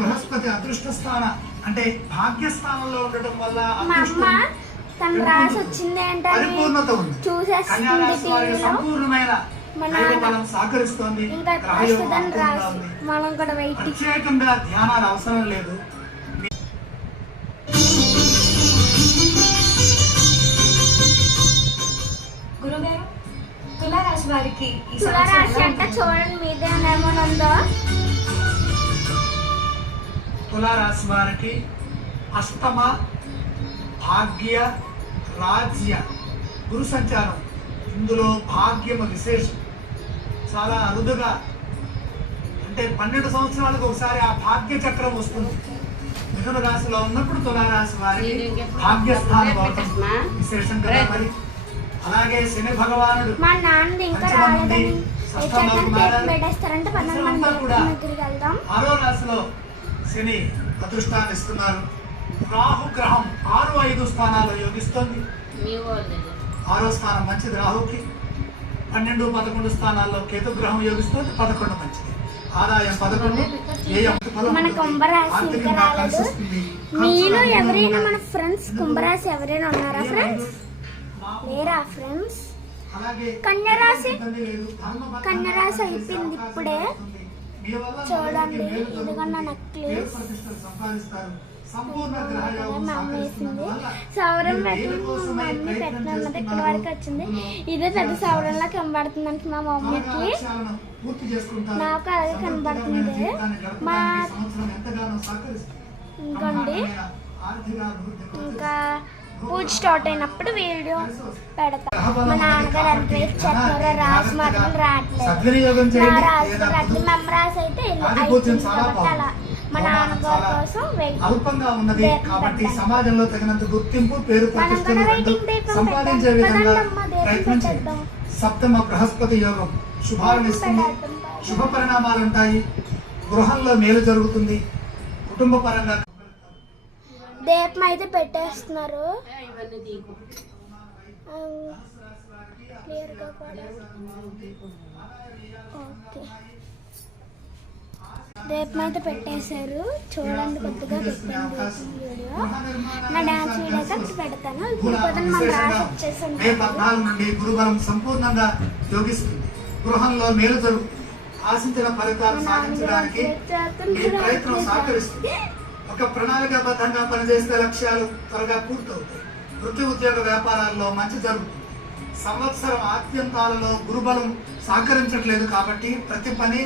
బృహస్పతి అదృష్ట స్థాన అంటే భాగ్యస్థానంలో ఉండటం వల్ల తన రాసి వచ్చింది అంటే పరిపూర్ణత ఉంది. చూసేస్తుంది సంపూర్ణమైన సహకరిస్తోంది. మనం కూడా ప్రత్యేకంగా ధ్యానాలు అవసరం లేదు. గురుగారు, తులారాశి వారికి తులారాశి అంటే చూడండి మీదే ఏమనుందో. తులారాశి వారికి అష్టమ భాగ్య రాజ్య గురు సంచారం. ఇందులో భాగ్యము విశేషం. చాలా అరుదుగా అంటే 12 సంవత్సరాలకు ఒకసారి ఆ భాగ్య చక్రం వస్తుంది. మిథున రాశిలో ఉన్నప్పుడు తులారాశి వారికి భాగ్యస్థానం అవటం విశేషం కదా. మరి అలాగే శని భగవానుడు మా నాన్న ఇంకా రాలేదని పెట్టేస్తారంటే 6వ రాశిలో శని అదృష్టాన్ని ఇస్తున్నారు. రాహు గ్రహం 6, 5 స్థానాల్లో యోగిస్తుంది. 6వ స్థానం మంచిది రాహుకి. 12, 11 స్థానాల్లో కేతు గ్రహం యోగిస్తుంది. 11 మంచిది. ఆదాయం 11. మన కుంభరాశి ఇంకా రాలేదు. మీలో ఎవరైనా మన ఫ్రెండ్స్ కుంభరాశి ఎవరైనా ఉన్నారా ఫ్రెండ్స్? లేరా ఫ్రెండ్స్? కన్యరాశి అయిపోయింది ఇప్పుడే. చూడండి ఇదిగన్నా నెక్లెస్ మా అమ్మ వేసింది. సౌరం పెట్టిన మా మమ్మీ పెట్టినది ఇక్కడ వరకు వచ్చింది. ఇదే పెద్ద సౌరంలా కనబడుతుందంటే మా మమ్మీకి, నాకు అలాగే కనబడుతుంది. మా ఇంకోండి ఇంకా పూజ స్టార్ట్ అయినప్పుడు వీడియో పెడతా. మా నాన్నగారు ఎంత వెయిట్ చేస్తున్నారో రాసి మాత్రం రావట్లేదు. నా రాసి రాత్రి మేము రాసి అయితే కాబట్టి అలా మా నాన్నగారి కోసం అల్పంగా ఉన్నది కాబట్టి సమాజంలో తగినంత గుర్తింపు పేరు ప్రతిష్టలు సంపాదించే విధంగా ప్రయత్నించండి. సప్తమ బృహస్పతి యోగం శుభాలను ఇస్తుంది. శుభ పరిణామాలు ఉంటాయి. గృహంలో మేలు జరుగుతుంది. కుటుంబ పరంగా దీపం అయితే పెట్టేస్తున్నారు. క్లియర్గా కూడా ఓకే. దీపం అయితే పెట్టేశారు. చూడండి కొద్దిగా పెట్టాను వీడియో. నా డాన్స్ వీడియో అయితే పెడతాను. ఇప్పుడు మనం రాసి వచ్చేసాను. మే 14 నుండి గురుబలం సంపూర్ణంగా యోగిస్తుంది. గృహంలో మేలు జరుగుతుంది. ఆశించిన ఫలితాలు సాధించడానికి మీ ప్రయత్నం సహకరిస్తుంది. ఒక ప్రణాళికాబద్ధంగా పనిచేసే లక్ష్యాలు త్వరగా పూర్తవుతాయి. వృత్తి ఉద్యోగ వ్యాపారాల్లో మంచి జరుగుతుంది. సంవత్సరం ఆద్యంతాలలో గురుబలం సహకరించట్లేదు కాబట్టి ప్రతి పని